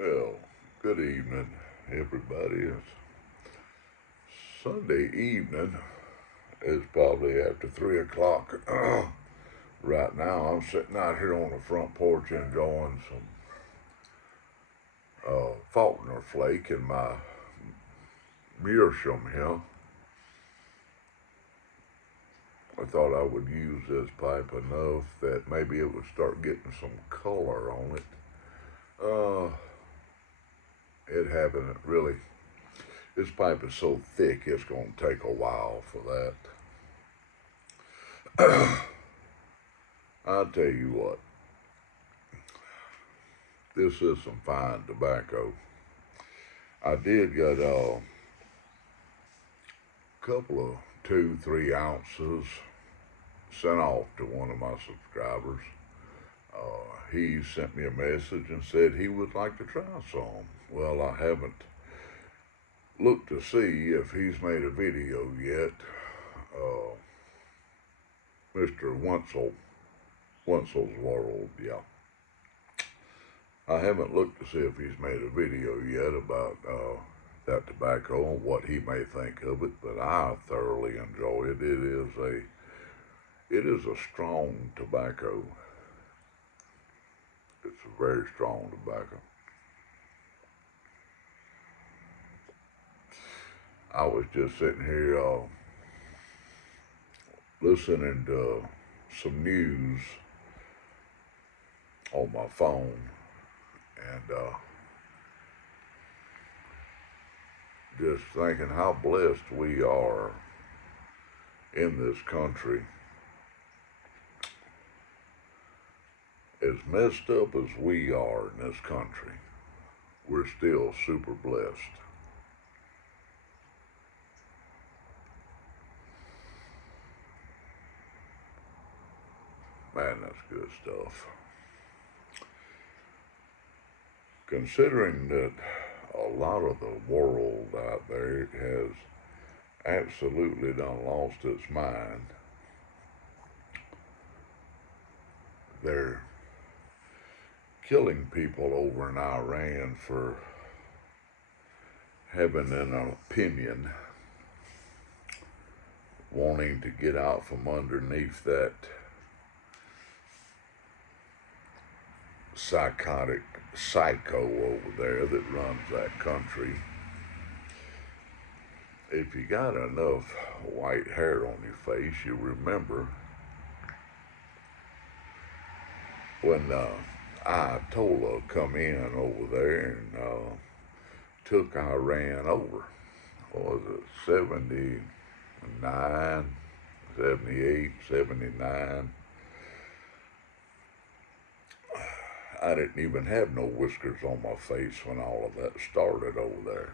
Well, good evening, everybody. It's Sunday evening. It's probably after 3 o'clock. Right now, I'm sitting out here on the front porch enjoying some Faulkner flake in my meerschaum here. I thought I would use this pipe enough that maybe it would start getting some color on it. Uh, it haven't really. This pipe is so thick, it's going to take a while for that. I'll tell you what, this is some fine tobacco. I did get a couple of 2, 3 ounces sent off to one of my subscribers. He sent me a message and said he would like to try some. Well, I haven't looked to see if he's made a video yet. Mr. Wenzel's World, yeah. I haven't looked to see if he's made a video yet about that tobacco and what he may think of it, but I thoroughly enjoy it. It is a strong tobacco. It's a very strong tobacco. I was just sitting here listening to some news on my phone, and just thinking how blessed we are in this country. As messed up as we are in this country, we're still super blessed. Man, that's good stuff. Considering that a lot of the world out there has absolutely done lost its mind, they're killing people over in Iran for having an opinion, wanting to get out from underneath that psychotic psycho over there that runs that country. If you got enough white hair on your face, you remember when Ayatollah come in over there and took Iran over. What was it, 79, 78, 79? I didn't even have no whiskers on my face when all of that started over there.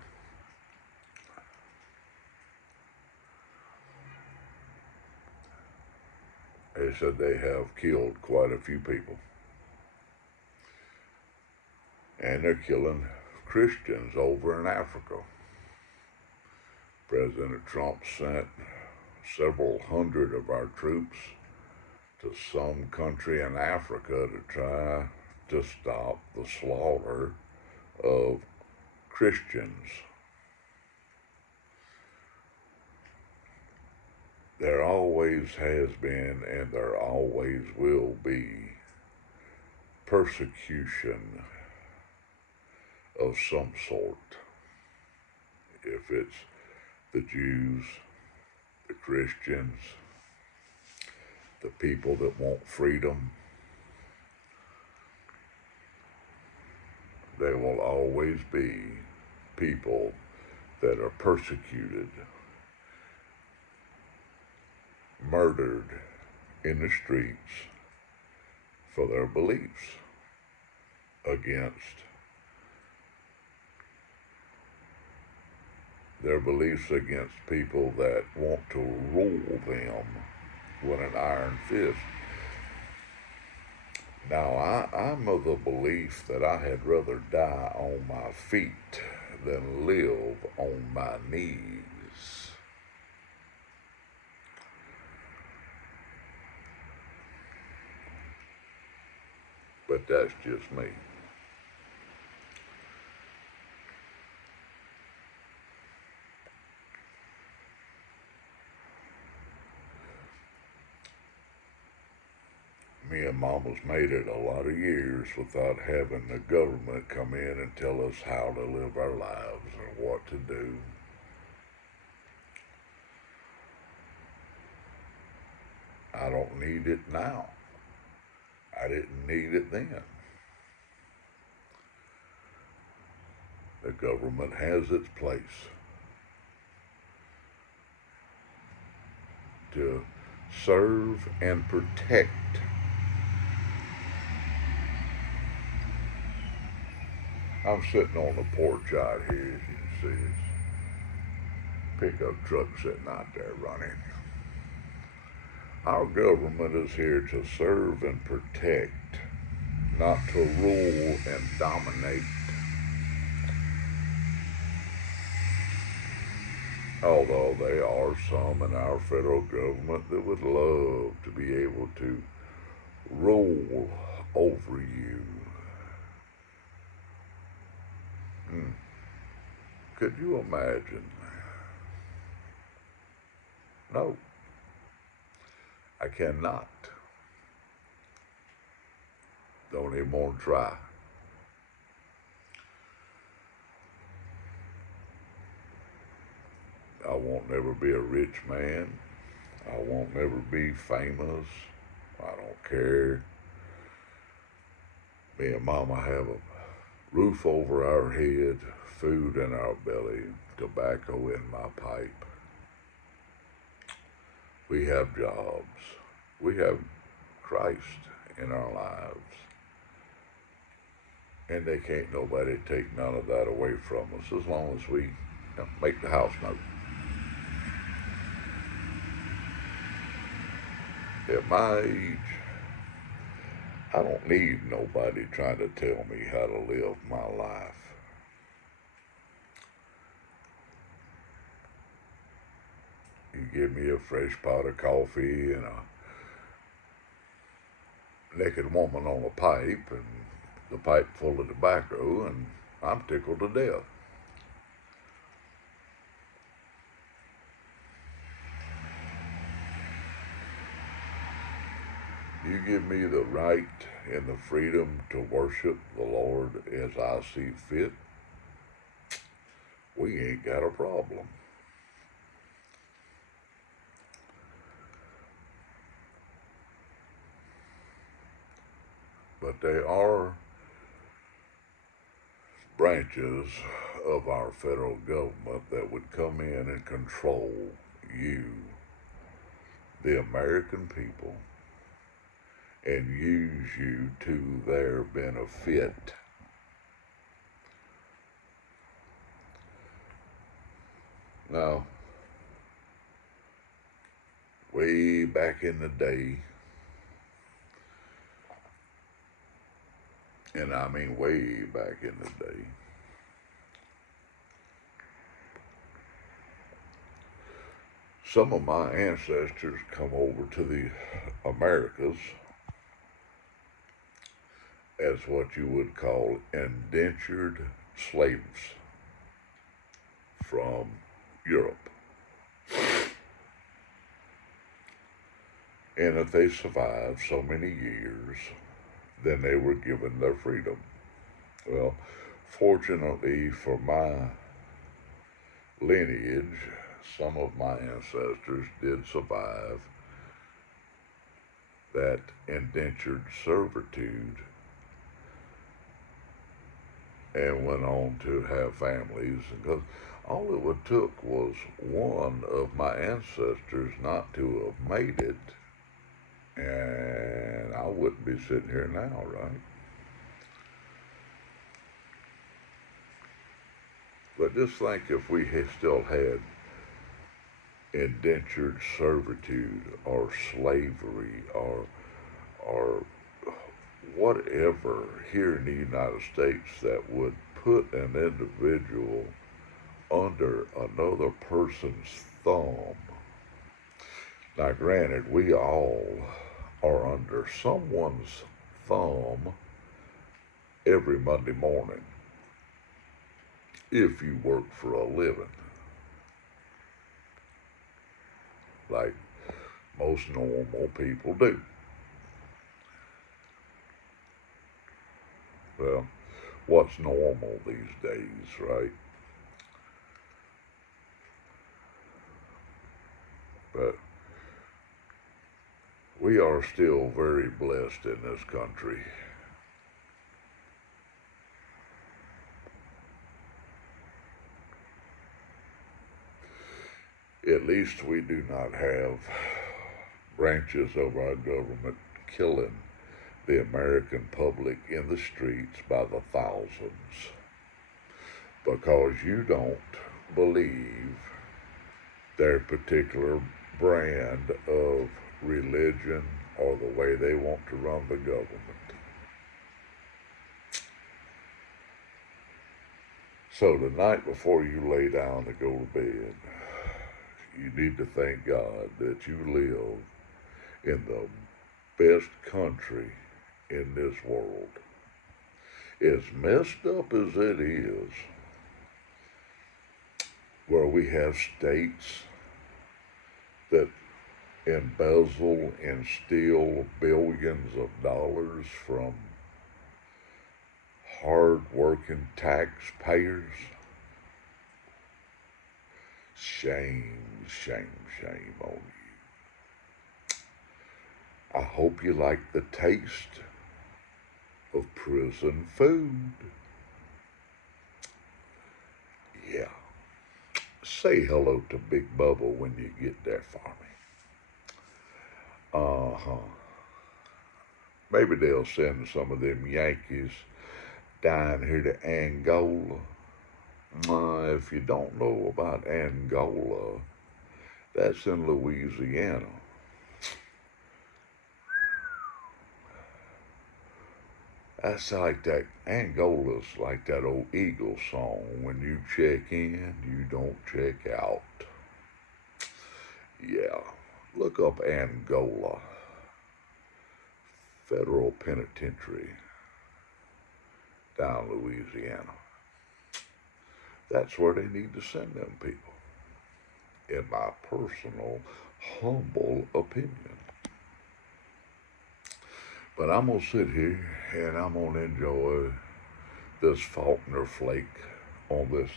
They said they have killed quite a few people. And they're killing Christians over in Africa. President Trump sent several hundred of our troops to some country in Africa to try to stop the slaughter of Christians. There always has been and there always will be persecution of some sort. If it's the Jews, the Christians, the people that want freedom, there will always be people that are persecuted, murdered in the streets for their beliefs against people that want to rule them with an iron fist. Now, I'm of the belief that I had rather die on my feet than live on my knees. But that's just me. me and Mama's made it a lot of years without having the government come in and tell us how to live our lives and what to do. I don't need it now. I didn't need it then. The government has its place to serve and protect. I'm sitting on the porch out here, as you can see. It's a pickup truck sitting out there running. Our government is here to serve and protect, not to rule and dominate. Although there are some in our federal government that would love to be able to rule over you. Could you imagine? No, I cannot. Don't even want to try. I won't never be a rich man. I won't never be famous. I don't care. Me and Mama have a roof over our head, food in our belly, tobacco in my pipe. We have jobs. We have Christ in our lives. And they can't nobody take none of that away from us as long as we make the house note. At my age, I don't need nobody trying to tell me how to live my life. You give me a fresh pot of coffee and a naked woman on a pipe and the pipe full of tobacco, and I'm tickled to death. You give me the right and the freedom to worship the Lord as I see fit, we ain't got a problem. But there are branches of our federal government that would come in and control you, the American people, and use you to their benefit. Now, way back in the day, and I mean way back in the day, some of my ancestors come over to the Americas as what you would call indentured slaves from Europe. And if they survived so many years, then they were given their freedom. Well, fortunately for my lineage, some of my ancestors did survive that indentured servitude and went on to have families. Because all it would took was one of my ancestors not to have made it, and I wouldn't be sitting here now, right? But just think if we had still had indentured servitude or slavery or whatever here in the United States that would put an individual under another person's thumb. Now, granted, we all are under someone's thumb every Monday morning if you work for a living, like most normal people do. Well, what's normal these days, right? But we are still very blessed in this country. At least we do not have branches of our government killing the American public in the streets by the thousands because you don't believe their particular brand of religion or the way they want to run the government. So tonight before you lay down to go to bed, you need to thank God that you live in the best country in this world. As messed up as it is, where we have states that embezzle and steal billions of dollars from hard-working taxpayers. Shame, shame, shame on you. I hope you like the taste of prison food. Yeah. Say hello to Big Bubba when you get there for me. Uh-huh. Maybe they'll send some of them Yankees down here to Angola. If you don't know about Angola, that's in Louisiana. That's like that, Angola's like that old Eagle song. When you check in, you don't check out. Yeah, look up Angola Federal Penitentiary down Louisiana. That's where they need to send them people, in my personal, humble opinion. But I'm going to sit here and I'm going to enjoy this Faulkner flake on this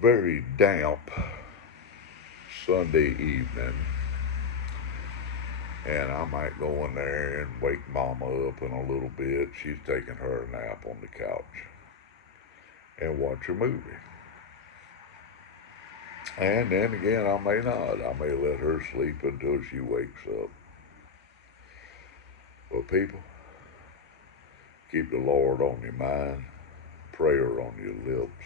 very damp Sunday evening. And I might go in there and wake Mama up in a little bit. She's taking her nap on the couch. And watch a movie. And then again, I may not. I may let her sleep until she wakes up. But people, keep the Lord on your mind, prayer on your lips,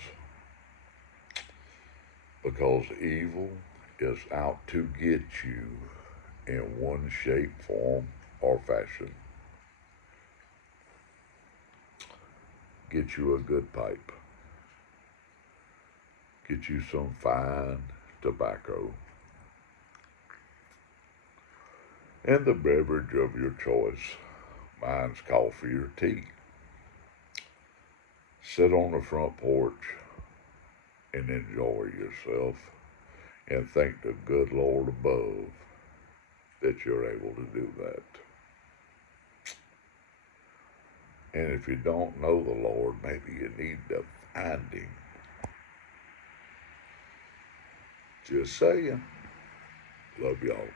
because evil is out to get you in one shape, form, or fashion. Get you a good pipe. Get you some fine tobacco. And the beverage of your choice. Mine's coffee or tea. Sit on the front porch and enjoy yourself and thank the good Lord above that you're able to do that. And if you don't know the Lord, maybe you need to find Him. Just saying. Love y'all.